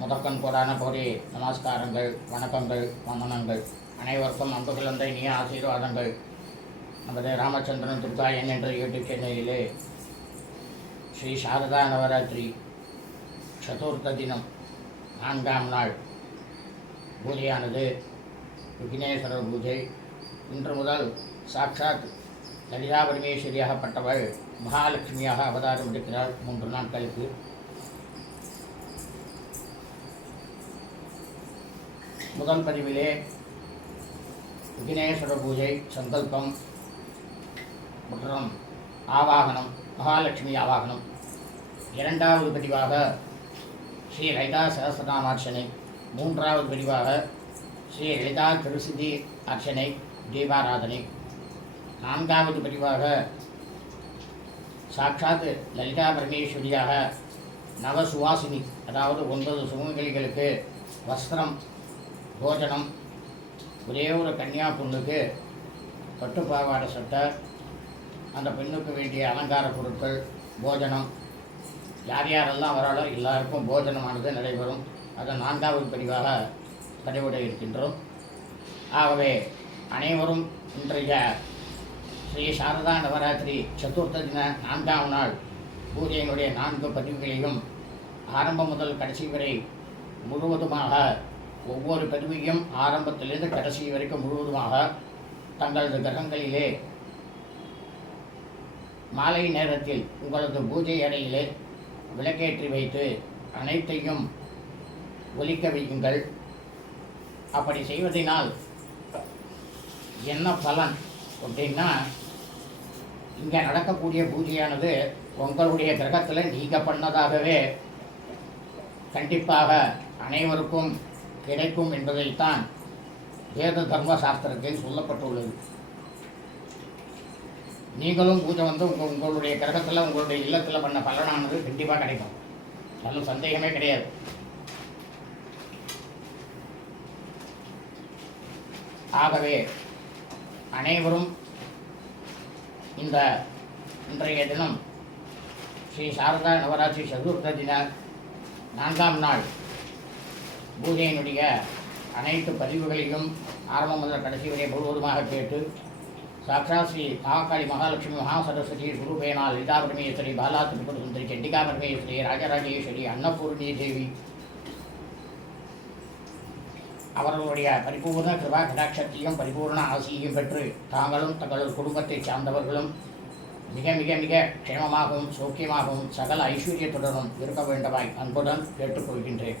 முதற்கண் கோடான போதே நமஸ்காரங்கள் வணக்கங்கள் வந்தனங்கள் அனைவருக்கும் அன்பு கலந்த இனிய ஆசீர்வாதங்கள். நமது ராமச்சந்திரன் துர்காயன் என்ற யூடியூப் சேனலிலே ஸ்ரீ சாரதா நவராத்திரி சதுர்த்த தினம் நான்காம் நாள் பூஜையானது விக்னேஸ்வரர் பூஜை. இன்று முதல் சாட்சாத் லலிதா பரமேஸ்வரியாகப்பட்டவள் மகாலட்சுமியாக அவதாரம் எடுக்கிறாள். மூன்று நாட்களுக்கு முதல் பதிவிலே விக்னேஸ்வர பூஜை சங்கல்பம் மற்றும் ஆவாகனம் மகாலட்சுமி ஆவாகனம். இரண்டாவது பதிவாக ஸ்ரீ லலிதா சகசிரநாமார்ச்சனை. மூன்றாவது பதிவாக ஸ்ரீ லலிதா திருசிதி அர்ச்சனை தீபாராதனை. நான்காவது பதிவாக சாட்சாத் லலிதா பரமேஸ்வரியாக நவ சுவாசினி அதாவது ஒன்பது சுமங்கலிகளுக்கு வஸ்திரம் போஜனம். ஒரே ஒரு கன்னியா பொண்ணுக்கு பட்டுப்பாவாடை சட்டை அந்த பெண்ணுக்கு வேண்டிய அலங்கார பொருட்கள் போஜனம். யார் யாரெல்லாம் வராளோ எல்லாருக்கும் போஜனமானது நடைபெறும். அதை நான்காவது பதிவாக பதிவிட இருக்கின்றோம். ஆகவே அனைவரும் இன்றைய ஸ்ரீ சாரதா நவராத்திரி சதுர்த்த தின நான்காம் நாள் பூஜையினுடைய நான்கு பதிவுகளையும் ஆரம்பம் முதல் கடைசி வரை முழுவதுமாக ஒவ்வொரு பெருமையும் ஆரம்பத்திலிருந்து கடைசி வரைக்கும் முழுவதுமாக தங்களது கிரகங்களிலே மாலை நேரத்தில் உங்களது பூஜை அறையிலே விளக்கேற்றி வைத்து அனைத்தையும் ஒலிக்க வையுங்கள். அப்படி செய்வதனால் என்ன பலன் அப்படின்னா இங்கே நடக்கக்கூடிய பூஜையானது உங்களுடைய கிரகத்தில் நீங்கள் பண்ணதாகவே கண்டிப்பாக அனைவருக்கும் கிடைக்கும் என்பதைத்தான் வேத தர்ம சாஸ்திரத்தில் சொல்லப்பட்டுள்ளது. நீங்களும் பூஜை வந்து உங்கள் உங்களுடைய கிரகத்தில் உங்களுடைய இல்லத்தில் பண்ண பலனானது கண்டிப்பாக கிடைக்கும். நல்ல சந்தேகமே கிடையாது. ஆகவே அனைவரும் இந்த இன்றைய தினம் ஸ்ரீ சாரதா நவராத்திரி சதுர்த்த தின நான்காம் நாள் பூஜையினுடைய அனைத்து பதிவுகளையும் ஆரம்பம் முதல் கடைசி வரை முழுவதுமாக கேட்டு சாக்ஷாத் ஸ்ரீ மகாகாளி மகாலட்சுமி மகாசரஸ்வதி சுரூபேனா லலிதா பரமேஸ்வரி பாலா திருப்பதி சுந்தரி சண்டிகா பரமேஸ்வரி ராஜராஜேஸ்வரி அன்னபூர்ணி தேவி அவர்களுடைய பரிபூர்ண கிருபா கடாட்சத்தையும் பரிபூர்ண ஆசியையும் பெற்று தாங்களும் தங்களது குடும்பத்தைச் சார்ந்தவர்களும் மிக மிக மிக க்ஷேமமாகவும் சௌக்கியமாகவும் சகல ஐஸ்வர்யத்துடனும் இருக்க வேண்டுமாய் அன்புடன் கேட்டுக்கொள்கின்றேன்.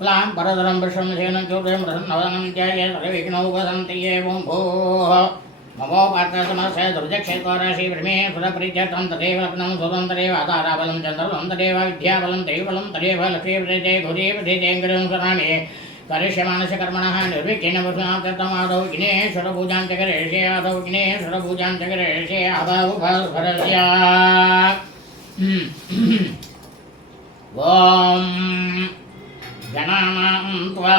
शुक्लां परतरं विश्वं सेनं चोदयं प्रसन्नवदनं ध्याये सर्वविघ्नौ वसन्ति एवं भोः ममो पार्थसमस्य दुर्जक्षेत्वराशि ब्रह्मे सुरप्रीत्यर्थं तदेव रत्नं सुतं तदेव आधाराबलं चन्द्रबलं तदेव विद्याबलं दैवबलं तदेव लक्ष्मीप्रदे गुरीप्रदेङ्गरं स्मरामि करिष्यमानस्य कर्मणः निर्विघ्नेन करिष्ये आदौ विघ्नेश्वरपूजां च गणानां त्वा।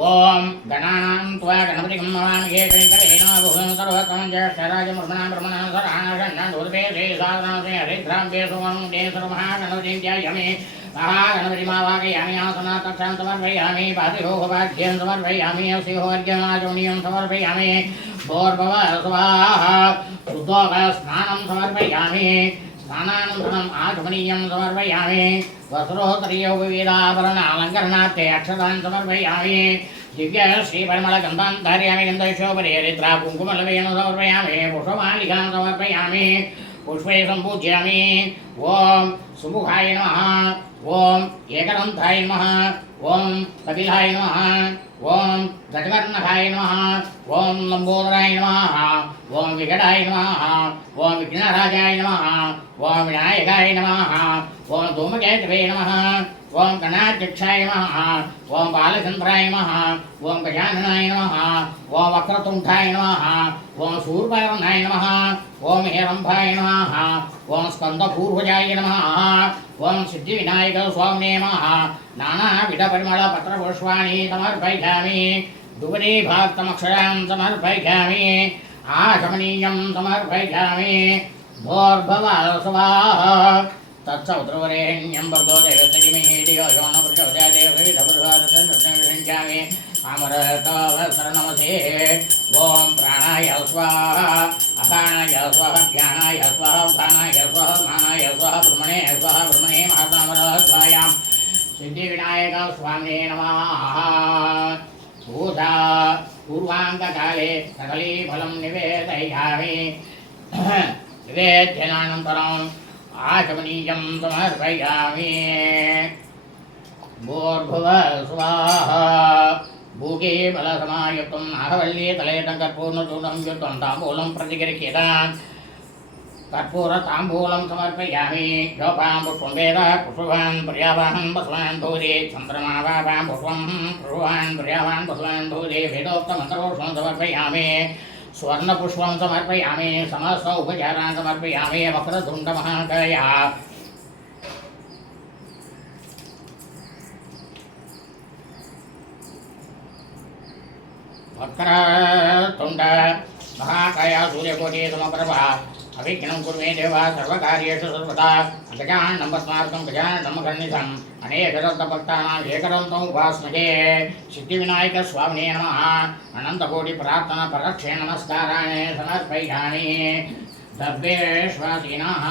ॐ गणानां त्वा, गणपतिं नमामहे कलिङ्करेण भुवं सर्वतं ज्येष्ठराजमृणां ब्रह्मणां सराणषण्णान्दुर्वे श्रीसाधनासे हरिद्राम्बे सुवनं ते सर्वः गणपतिं ध्यायमे महागणपतिमावाकयामि आसना तक्षां समर्पयामि पातिरोहपाठ्यं समर्पयामि अस्योर्जनाचोणीयं समर्पयामि। भोर्भव स्वाहा उद्वोगस्नानं समर्पयामि। స్నానానంతరం ఆధ్వనీయం సమర్పయామి వస్త్రోత్తరీయోపవీరాభరణ అలంకరణార్థే అక్షతాన్ సమర్పయామి దివ్య శ్రీపరిమళ గంధాంతర్యామి గంధశోపరి హరిద్ర కుంకుమలవేణ సమర్పయామి పుష్పమాలికాం సమర్పయామి. పుష్పే సంపూజ్యామి. ఓం సుముఖాయ నమ. ఓం ఏకదంతాయ నమ. ఓం కపిలాయ నమ. ఓం గజకర్ణకాయ నమ. ఓం లంబోదరాయ నమ. ఓం వికటాయ నమ. ఓం విఘ్నరాజాయ నమ. ఓం వినాయకాయ నమ. ఓం ధూమకేతవే నమ. ॐ धूमकेतवे नमः ॐ गणाध्यक्षाय नमः ॐ बालचन्द्राय नमः ॐ गजाननाय नमः ॐ वक्रतुण्ठाय नमः ॐ शूर्पकर्णाय नमः ॐ हेरम्भाय नमः ॐ स्कन्दपूर्वजाय नमः ॐ सिद्धिविनायकस्वामिने नमः, नानाविधपरिमलपत्रपुष्पाणि समर्पयामि दुबरीभाक्तमक्षरां समर्पयामि आशमनीयं समर्पयामि भोर्भव स्वाहा देवसजिमिः धियो यो न प्रचोदयादेवविधपुरुषादृशञ्चामि अमरतवसरणमसे ॐ प्राणाय ध्यानाय मानाय सिद्धिविनायक नमः। भूता पूर्वाङ्गकाले सकलीफलं निवेदयामि। निवेद्यनानन्तरम् आचमनीयं समर्पयामि भूर्भुव स्वाहा भूगे बलसमायुक्तं नागवल्ली तलेतं कर्पूर्णचूर्णं युक्तं ताम्बूलं प्रतिगृह्यताम् कर्पूरताम्बूलं समर्पयामि गोपां पुष्पं वेद पुष्पवान् पर्यावाहं पुष्पान् भूरि चन्द्रमावापां पुष्पं पुष्पवान् पर्यावान् पुष्पान् भूरि वेदोक्तमन्त्रोष्णं समर्पयामि स्वर्णपुष्पं समर्पयामि समस्त उपचारान् समर्पयामि वक्रतुण्डमहाकाय वक्रतुण्ड महाकाय सूर्यकोटि समप्रभा अभिघ्नं कुर्मे देव सर्वकार्येषु सर्वदा। गजाननं पद्मार्कं गजाननं गणितम् अनेकदत्तभक्तानाम् एकदन्तम् उपास्महे सिद्धिविनायकस्वामिने नमः। अनन्तकोटिप्रार्थना परक्षे नमस्काराणि समर्पयामि। दर्भेष्वासीनः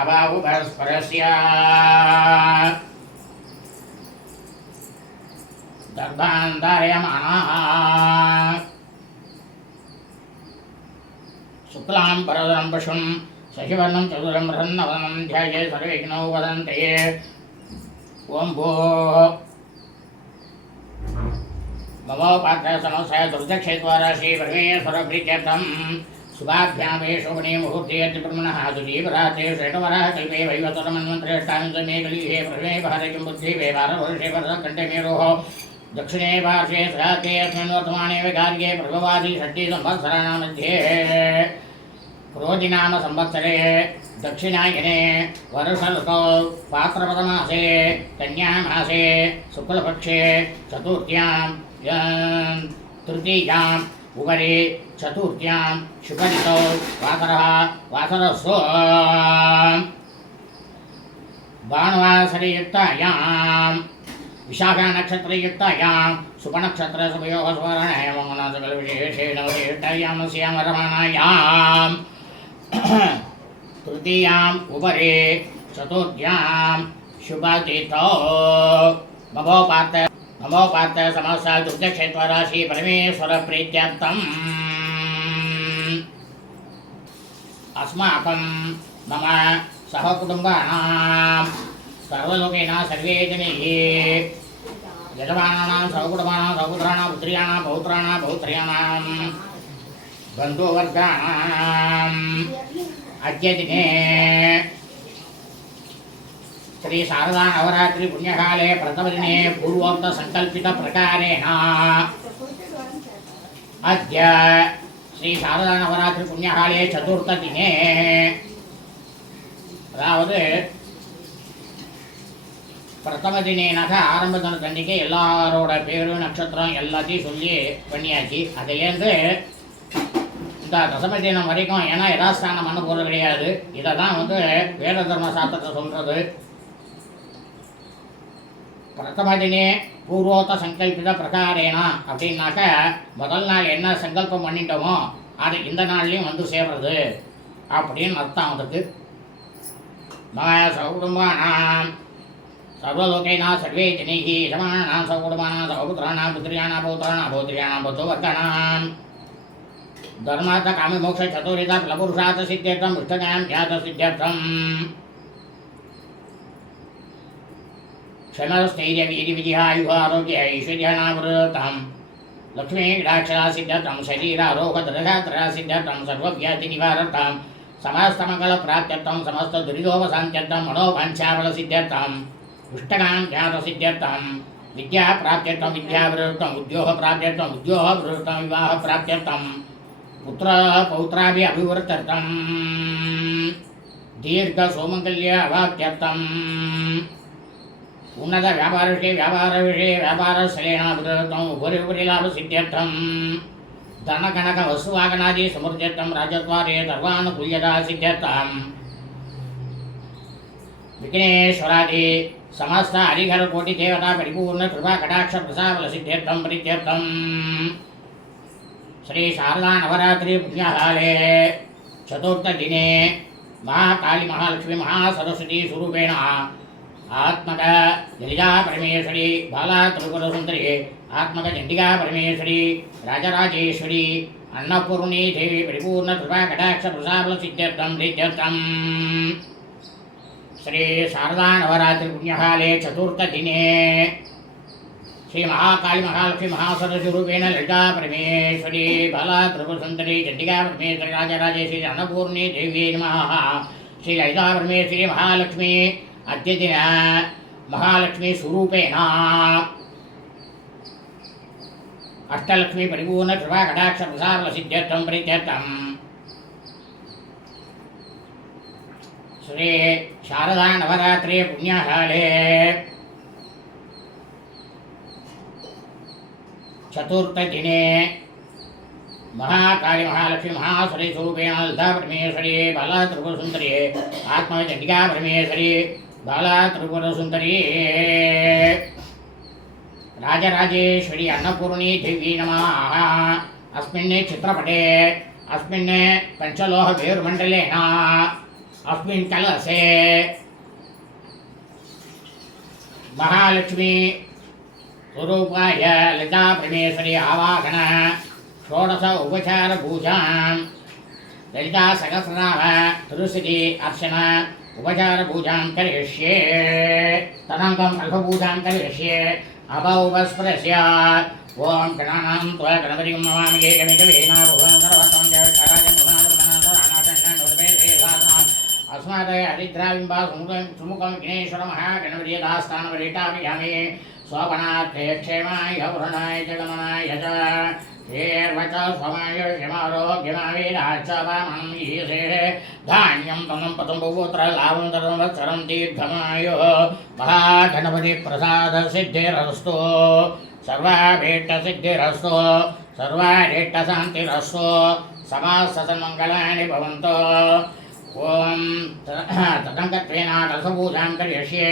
आबाहुपरस्परस्य। दर्भान् धारयमाणाः शुक्लां परदरं पशुं शशिवर्णं चतुरं प्रसन्नवदनं ध्याये सर्वेघ्नौ वदन्ते। ॐ भो। ममोपात्र समस्या दुर्दक्षेद्वारा श्रीपरमेश्वरप्रीत्यर्थं शुभाभ्यामे शोभने मुहूर्ते ब्रह्मणः दुजीवरात्रे श्रेणवरः कल्पे वैवतरमन्वन्त्रेष्टान्तमे कलिहे प्रमे भारतं बुद्धि वे भारवर्षे वरदकण्ठे मेरोः दक्षिणे पार्श्वे सहाते अस्मिन् वर्तमाने विकार्ये प्रभवादि षष्टि संवत्सराणां मध्ये क्रोधिनाम संवत्सरे दक्षिणायने वर्षऋतौ पात्रपदमासे, कन्यामासे, शुक्लपक्षे, चतुर्थ्यां, यं तृतीयाम् उपरि, चतुर्थ्यां शुभऋतौ वासरः, वासरस्व। भानुवासरियुक्तायां, विशाखानक्षत्रयुक्तायां शुभनक्षत्रसमयोः स्मरणाय मङ्गलासकलविशेषेण विशिष्टायां श्यामरमणायां। तृतीयाम् उपरि चतुर्थ्यां शुभतिथौ ममोपात ममोपात समस्या दुग्धक्षेत्रराशि परमेश्वरप्रीत्यर्थम् अस्माकं मम सहकुटुम्बानां सर्वलोकेन सर्वे जनैः। यजमानानां सहकुटुम्बानां सहोदराणां पुत्र्याणां, पौत्राणां पौत्र्याणां బంధువర్గాణాం అద్యదినే శ్రీ శారదా నవరాత్రి పుణ్యకాలే ప్రథమదినే పూర్వోక్త సంకల్పిత ప్రకారేణ అద్య శ్రీ శారదా నవరాత్రి పుణ్యకాలే చతుర్థ దినే அதாவது பிரதம தினேனாக ஆரம்ப தினத்தன்னைக்கு எல்லாரோட பேரும் நட்சத்திரம் எல்லாத்தையும் சொல்லி பண்ணியாச்சு அதுலேருந்து இந்த தசமதினம் வரைக்கும் ஏன்னா யதாஸ்தானம் பண்ண போகிறது கிடையாது. இதை தான் வந்து வேத தர்ம சாஸ்திரத்தை சொல்கிறது பிரதமதினே பூர்வோத்த சங்கல்பித பிரகாரேனா அப்படின்னாக்க முதல் நாள் என்ன சங்கல்பம் பண்ணிட்டோமோ அது இந்த நாள்லேயும் வந்து சேர்றது அப்படின்னு அர்த்தம் அதுக்கு மகாய சகுடும்பானாம் சர்வலோகைனா சர்வே ஜனைகி யஜமானாம் சகுடும்பானாம் சகபுத்திராணாம் புத்திரியாணா பௌத்திராணா பௌத்திரியாணா பௌத்தோ வர்க்கானாம் धर्मार्थ कामे मोक्ष चतुर्विधा फलपुरुषार्थ सिद्ध्यर्थम इष्टज्ञान ख्यात सिद्ध्यर्थम आयु आरोग्य ऐश्वर्यानावृतम लक्ष्मी कटाक्षरा सिद्ध्यर्थम शरीरारोग दृढात्रा सिद्ध्यर्थम सर्वव्याधि निवारर्थम समस्त मंगल प्राप्त्यर्थम समस्त दुरिदोपशान्त्यर्थम मनोवाञ्छाबल सिद्ध्यर्थम सिद्ध्यर्थम विद्या प्राप्त्यर्थम विद्यावृत्तम उद्योग प्राप्त्यर्थम उद्योगवृत्तम विवाह प्राप्त्यर्थम पुत्र पौत्राभि अभिवर्तर्थम दीर्घ सौमंगल्य अवाप्त्यर्थम उन्नत व्यापार विषय व्यापार विषय व्यापार श्रेणाभिवृत्तम उपरि उपरि कनक वस्तुवागनादि समृद्ध्यर्थम। राजद्वारे सर्वानुकूल्यता सिद्ध्यर्थम विघ्नेश्वरादि समस्त हरिहर कोटि देवता परिपूर्ण कृपा कटाक्ष प्रसाद सिद्ध्यर्थम प्रीत्यर्थम। श्री शारदा नवरात्रि पुण्यकाले चतुर्थदिने महाकाली महालक्ष्मी महासरस्वती स्वरूपेण आत्मक ललिता परमेश्वरी बाला त्रिपुरसुन्दरी आत्मक चण्डिका परमेश्वरी राजराजेश्वरी अन्नपूर्णी देवी परिपूर्ण कृपा कटाक्ष प्रसाद सिद्ध्यर्थम सिद्ध्यर्थम श्री शारदा नवरात्रि पुण्यकाले चतुर्थदिने श्री महाकाली महालक्ष्मी महासरस्वती रूपेण ललिता परमेश्वरी बाला त्रिपुरसुन्दरी चण्डिका परमेश्वरी राजराजेश्वरी अन्नपूर्णी देवी नमः। श्री ललिता परमेश्वरी महालक्ष्मी अद्य दिन महालक्ष्मी स्वरूपेण अष्टलक्ष्मी परिपूर्ण कृपा कटाक्ष प्रसाद सिद्ध्यर्थम प्रीत्यर्थम श्री शारदा नवरात्रि पुण्यकाले चतुर्थदिने महाकाली महालक्ष्मी महासुरी स्वरूपेण ललिता परमेश्वरी बाला त्रिपुरसुन्दरी आत्मचण्डिका परमेश्वरी बाला त्रिपुरसुन्दरी राजराजेश्वरी अन्नपूर्णी देवी नमः। अस्मिन् चित्रपटे अस्मिन् पञ्चलोहवेरुमण्डलेन अस्मिन् कलशे महालक्ष्मी स्वरूपाय ललिता परमेश्वरी आवाहन षोडश अर्चन, उपचार पूजां करिष्ये। कल्पपूजां करिष्ये। गणानां गणपतिं नमामि। हरिद्राविम्बा सुमुखं विघ्नेश्वरमहागणपति दास्तानवरेटाभियामि स्वपनार्थे क्षेमाय वरुणाय जगमनाय च हेर्वच स्वमाय क्षमारोग्यमावीराच वामनं ईशे धान्यं तमं पतं बहुत्र लाभं ततं वत्सरं दीर्घमायुः महागणपतिप्रसादसिद्धिरस्तु सर्वाभीष्टसिद्धिरस्तु सर्वाभीष्टशान्तिरस्तु समाससन्मङ्गलानि भवन्तु ॐ तदङ्कत्वेन कलशपूजां करिष्ये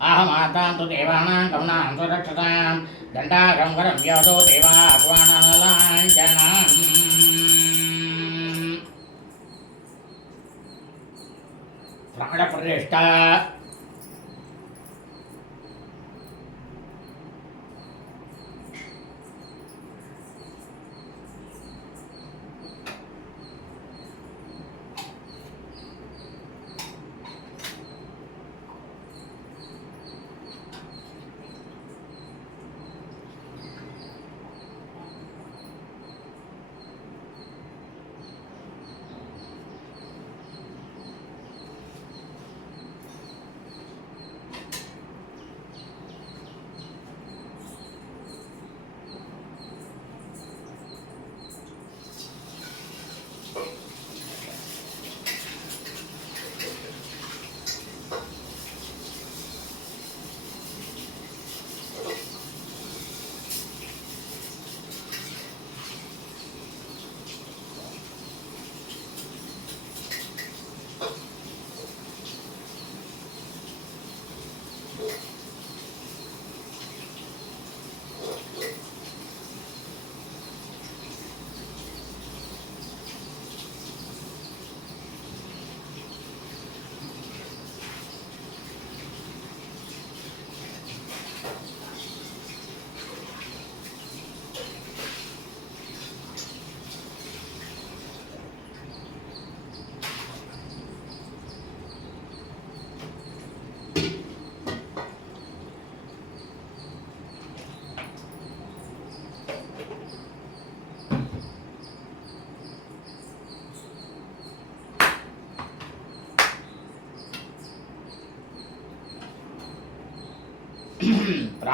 అహమాతాం తు దేవానాం కమనాం సురక్షతాం దండాకం వరం వ్యాసో దేవా అపవాణలాంఛనాం ప్రాణప్రతిష్ట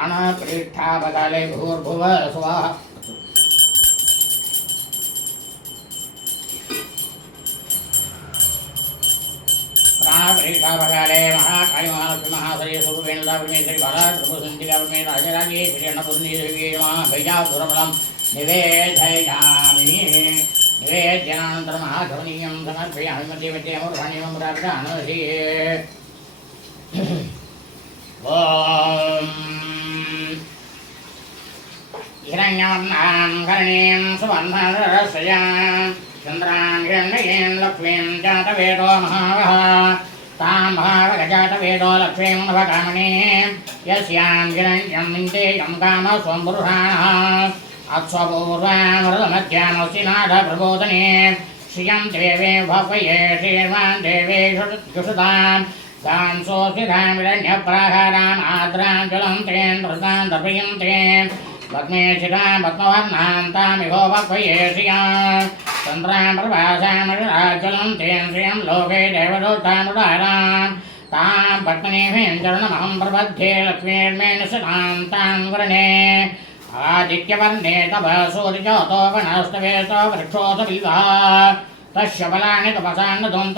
प्राणप्रतिष्ठा प्राणप्रेष्ठापकाले भूर्भुव स्वाहा प्राणप्रेष्ठापकाले महाकाली महालक्ष्मी महासरे स्वरूपेण परमेश्वरी बाला प्रभुसन्तिका परमे राजराजे श्री नमः। भैजापुरफलं निवेदयामि। निवेद्यानन्तरं महाध्वनीयं समर्पयामि। मध्ये मध्ये मुरार्गानसि ॐ हिरण्यवर्णां करणीं सुवर्णरसयां चन्द्रां हिरण्ययीं लक्ष्मीं जातवेदो महावः तां महावगजातवेदो लक्ष्मीं नवकामनीं यस्यां हिरण्यं विन्देयं कामस्वं पुरुषाणः अक्ष्वपूर्वामृतमध्यामस्ति नाडप्रबोधने श्रियं देवे भवये श्रीर्वान् देवे जुषुताम् तां सोऽस्तिधामिरण्यप्राहाराम् आद्रां ज्वलं तेन धृतां दर्पयन्ते पद्मे शिरां पद्मवर्णां तामिहो भक्वये श्रियाँ चन्द्रां वर्णे आदित्यवर्णे तव वनस्तवेतो वृक्षोत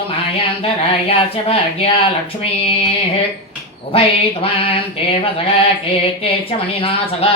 मायान्तरायास्य भाग्या लक्ष्मीः। उभै त्वां देवसगा केते च मणिना सगा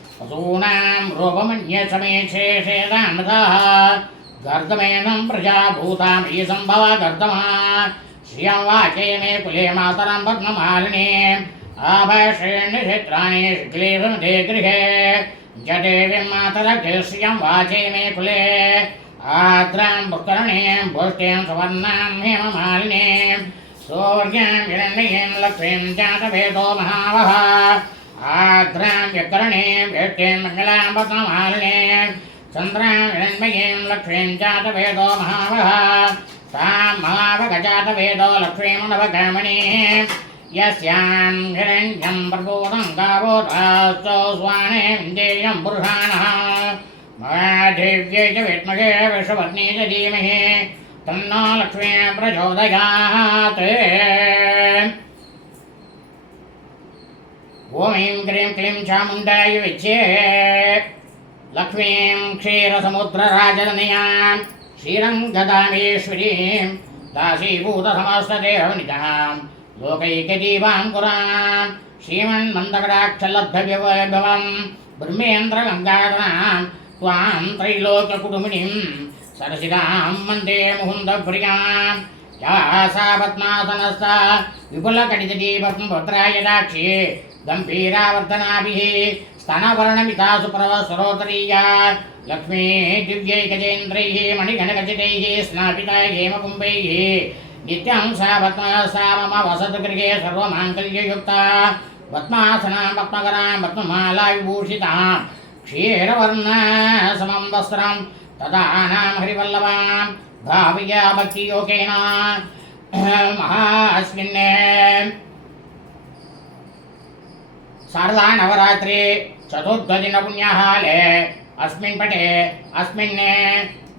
पशूनां रूपमन्यसमेक्षे शेदामृतः गर्दमेनं प्रजाभूतां हि सम्भव गर्दमा। श्रियं वाचे मे कुले मातरं पद्ममालिनीम् आभषेण्यक्षेत्राणि शिक्लेशमधे गृहे। जदेवीं मातरः श्रियं वाचे मे कुले। आद्रां पुष्करणीं पुष्टिं सुवर्णां हेममालिनीं। सूर्यां हिरण्यीं लक्ष्मीं जातवेदो महावः। ఆద్రాం వ్యకరణే వేట్టే మంగళాంబసమాలినే చంద్రాం హిరణ్మయీం లక్ష్మీం జాత వేదో మహావహ సాం మహావగ జాత వేదో లక్ష్మీమనవగామణి యస్యాం హిరణ్యం ప్రబోధం గావో రాస్తౌ స్వాణే విందేయం బృహాణः మహాదేవ్యై చ విష్మగే విశ్వపత్ని చ ధీమహి తన్నో లక్ష్మీ ప్రచోదయాత్. ఓం హ్రీం క్రీం క్లీం చాముండాయ విచ్చే. లక్ష్మీం క్షీరసముద్రరాజనయాం క్షీరం గదామేశ్వరీం. దాసీభూతసమస్తదేవనిజాం. లోకైకదీపాం పురాణాం శ్రీమన్మందకటాక్షలబ్ధవ్యవైభవం. బ్రహ్మేంద్రగంగాధరాం. త్వాం త్రైలోకకుటుంబినీం సరసిదాం వందే ముహుందప్రియాం యాసా పద్మాసనస్థ విపుల కటితీపత్మపుత్రాయదాక్షి గంభీరావర్ధనాభి స్తనవర్ణమితాసు ప్రవ సరోదరీయా లక్ష్మీ దివ్యైకజేంద్రై మణిగణకచితై స్నాపితాయ హేమకుంభై నిత్యం సా పద్మాసా మమ వసతగృహే సర్వమాంగల్యయుక్త పద్మాసనాం పద్మకరాం పద్మమాలా విభూషితాం క్షీరవర్ణ సమం వస్త్రం नाम हरिवल्लभां भावया भक्तियोगेन महास्मिन् शारदा नवरात्रि अस्मिन् पटे अस्मिन्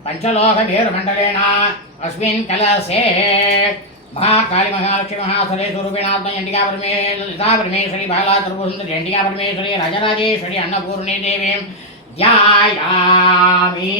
पञ्चलोकभीरुमण्डलेन अस्मिन् कलशे महाकाली महालक्ष्मी महासरे ललिता परमेश्वरी बाला परमेश्वरी राजराजेश्वरी, अन्नपूर्णी देवीं ध्यायामि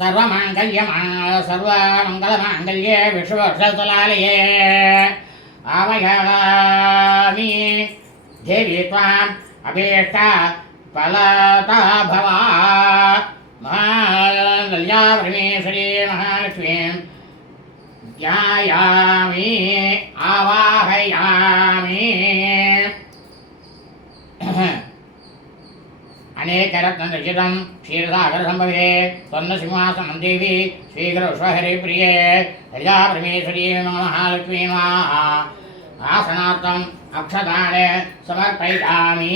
सर्वमाङ्गल्यमा सर्वमङ्गलमाङ्गल्ये विश्ववर्षतलालये आवयामि देवी त्वाम् अभीष्टा फलता भवा महालल्या परमेश्वरी महालक्ष्मीं ध्यायामि आवाहयामि अनेकरत्ननिर्जितं क्षीरसागरसम्भवे स्वर्णसिंहासनं देवी श्रीगुरुष्वहरिप्रिये हरिया परमेश्वरी महालक्ष्मी आसनार्थम् अक्षदाने समर्पयामि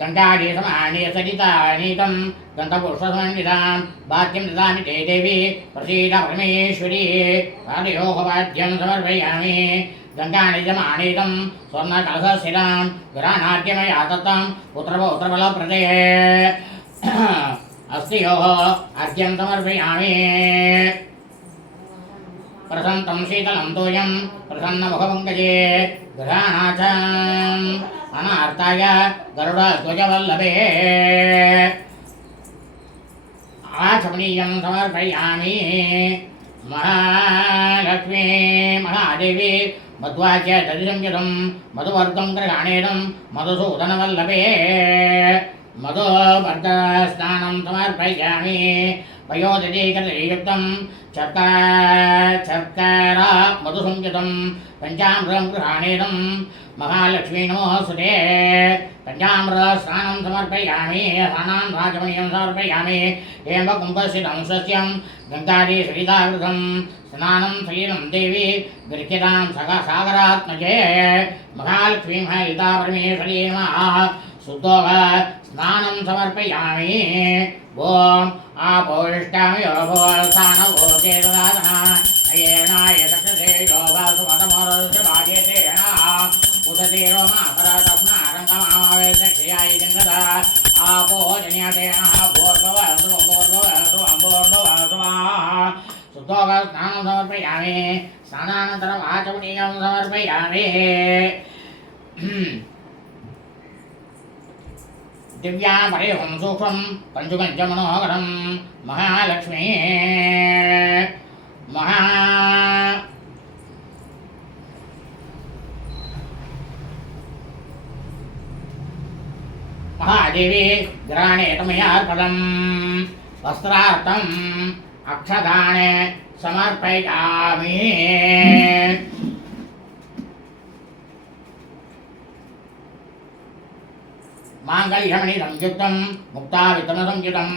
गङ्गाजीसमानि सरितानीतं गन्धपुष्पसमन्वितां वाद्यं ददामि ते देवी प्रसीद परमेश्वरी पादयोगवाद्यं समर्पयामि। गङ्गानिजमानीतं स्वर्णकलशशिलां विराणाद्यमया दत्तं पुत्रपौत्रबलप्रदे। अस्ति योः अर्घ्यं समर्पयामि। ప్రసంతం శీతలం తోయం ప్రసన్నముఖపంకజే గృహాణాచ అనార్తాయ గరుడ ధ్వజవల్లభే. ఆచమనీయం సమర్పయామి మహాలక్ష్మీ మహాదేవి మధ్వాచ్య దరిసంయుతం మధువర్గం గ్రగాణేదం మధుసూదనవల్లభే. మధువర్గ స్నానం సమర్పయామి వయోదజీకృతం చర్త చర్తర మధుసంయుతం పంచామృతం గృహాణేదం మహాలక్ష్మీ నమోస్తుతే పంచామృత స్నానం సమర్పయామి స్నానం రాజమణీయం సమర్పయామి ఏం కుంభస్థితం సస్యం గంగాది శ్రీదావృతం స్నానం శరీరం దేవి గృహ్యతాం సగ సాగరాత్మజే మహాలక్ష్మీ మహిళా పరమేశ్వరీ శుద్ధోభ चेतदातः अयेणाय सक्षसे योगासुमतमोरस्य भाग्यतेन। उदतीरो मापरतस्नारङ्गमावेशक्रियाय जङ्गद आपो దివ్యాపరిహం సూక్ష్మం పంచుగంజ మనోహరం మహాలక్ష్మి మహా మహాదేవి గ్రాణేతమయార్పణం వస్త్రార్థం అక్షదానే సమర్పయామి परिहं सूक्ष्मं पञ्चुकञ्च मनोहरं महालक्ष्मी महा महादेवी ग्राणेतमयार्पणम् वस्त्रार्थम् अक्षदाने समर्पयामि माङ्गल्यमणि संयुक्तं मुक्तावितमसंयुतं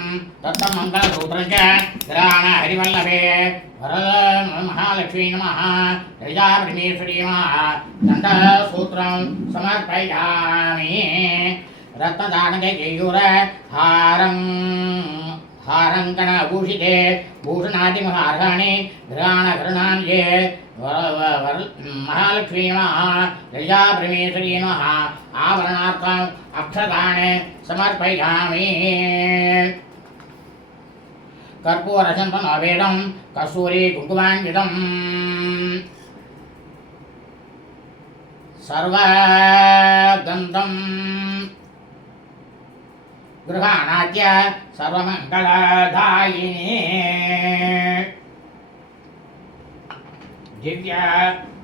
दत्तं मङ्गलसूत्रं च ग्राण हरिवल्लभे वरद महालक्ष्मी नमः गिरिजापरमेश्वरी नमः दण्डसूत्रं समर्पयामि रत्नदानकैकेयूर हारं हारङ्कणभूषिते भूषणादिमहार्हाणि घ्राणघृणान्ये महालक्ष्मी नमः गिरिजापरमेश्वरी नमः आवरणार्थम् अक्षदाने समर्पयामि। कस्तूरी कुङ्कुमान्वितम् सर्वगन्धं गृहाणाद्य सर्वमङ्गलदायिनी दिव्य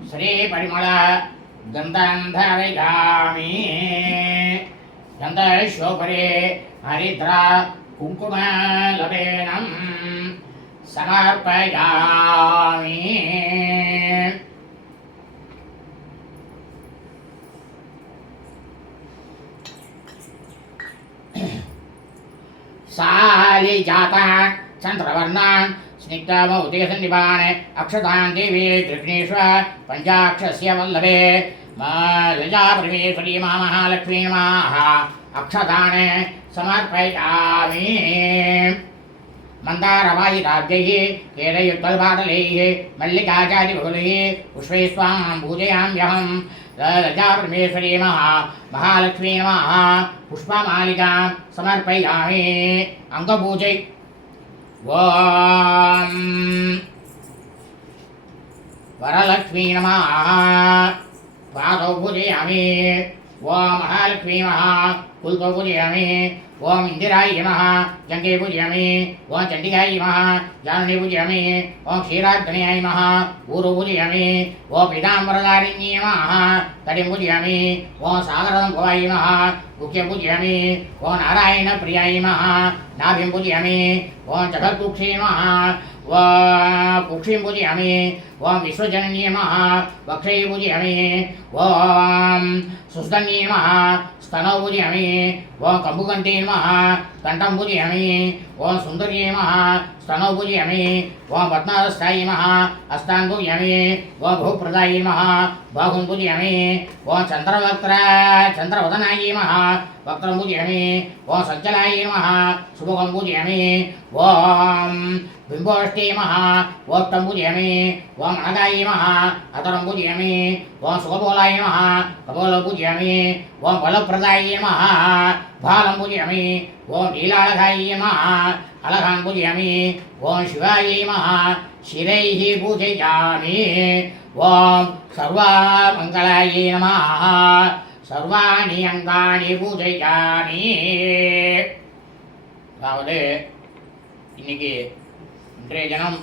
श्रीपरिमळ गन्धं धरयामि गन्धशोभरे हरिद्रा कुङ्कुमलवेनं स्निग्धमौतिकसन्निपान् अक्षतान् देवी कृष्णेश्व पञ्चाक्षस्य वल्लभे। लजापरमेश्वरी मा महालक्ष्मी नमः अक्षतान् समर्पयामि। मन्दारवायिराज्यैः केरयुत्पलपाटलैः मल्लिकाचार्यबहुलैः पुष्पैः स्वां पूजयाम्यहं लजापरमेश्वरी नमः महालक्ष्मी पुष्पमालिकां समर्पयामि। अङ्गपूजै ஓம் வரலட்சுமி நம. பாதௌபுரி அமி. ஓ மகாலட்சுமி மகா குல்பபுரி அமி. ॐ इंदिराय नमः। जङ्गे पूजयामि। ओम चण्डिकाय नमः। जानने पूजयामि। ओम क्षीराग्नयाय नमः। ऊरु पूजयामि। ओम पीताम्बरधारिण्ये नमः। तडिं पूजयामि। ओम सागरं भवाय नमः। मुख्य पूजयामि। ॐ नारायणप्रियाय नमः। नाभिं पूजयामि। ॐ जगत्कुक्षे नमः। పుక్షీం పూజయామి ఓం విశ్వజననీ నమ వక్షే పూజయామి ఓం సుస్తన్యే నమ స్తనౌ పూజయామి ఓం కంబుకంటే నమ కంఠం పూజయామి ఓం సుందర్యే నమ స్తనౌ పూజయామి ఓం పద్మాస్థాయి నమ అస్తాన్ పూజయామి ఓం భూప్రదాయి నమ బాహుం పూజయామి ఓం చంద్రవక్త్ర చంద్రవదనాయి నమ వక్త్రం పూజయామి ఓం సజ్జలాయి నమ శుభకం పూజయామి ఓం ॐ बिम्बोष्टे नमः ओष्टं पूजयामि ॐ अनगायै नमः अतरं पूजयामि ॐ सुखबोलाय नमः कपोलं पूजयामि ॐ बलप्रदायै नमः बालं पूजयामि ॐ नीलालघायै नमः अलघान् पूजयामि ॐ शिवायै नमः शिरैः पूजयामि ॐ सर्वमङ्गलायै नमः सर्वाणि अङ्गानि பூஜையாமி அதாவது இன்னைக்கு இன்றைய தினம்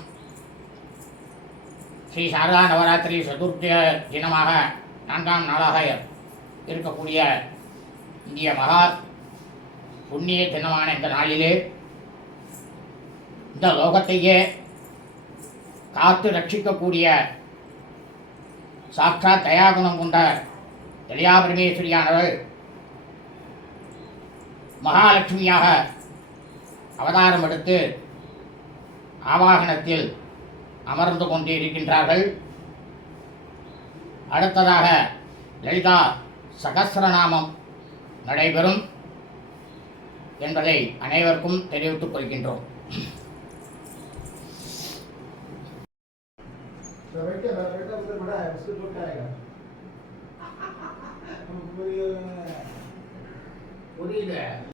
ஸ்ரீ சாரதா நவராத்திரி சதுர்த்திய தினமாக நான்காம் நாளாக இருக்கக்கூடிய இந்திய மகா புண்ணிய தினமான இந்த நாளிலே இந்த லோகத்தையே காத்து ரட்சிக்கக்கூடிய சாட்சாத் தயாகுணம் கொண்ட தலியா பரமேஸ்வரியானவள் மகாலட்சுமியாக அவதாரம் எடுத்து ஆவாகனத்தில் அமர்ந்து கொண்டிருக்கின்றார்கள் அடுத்ததாக லலிதா சகசிரநாமம் நடைபெறும் என்பதை அனைவருக்கும் தெரிவித்துக் கொள்கின்றோம். புரியல.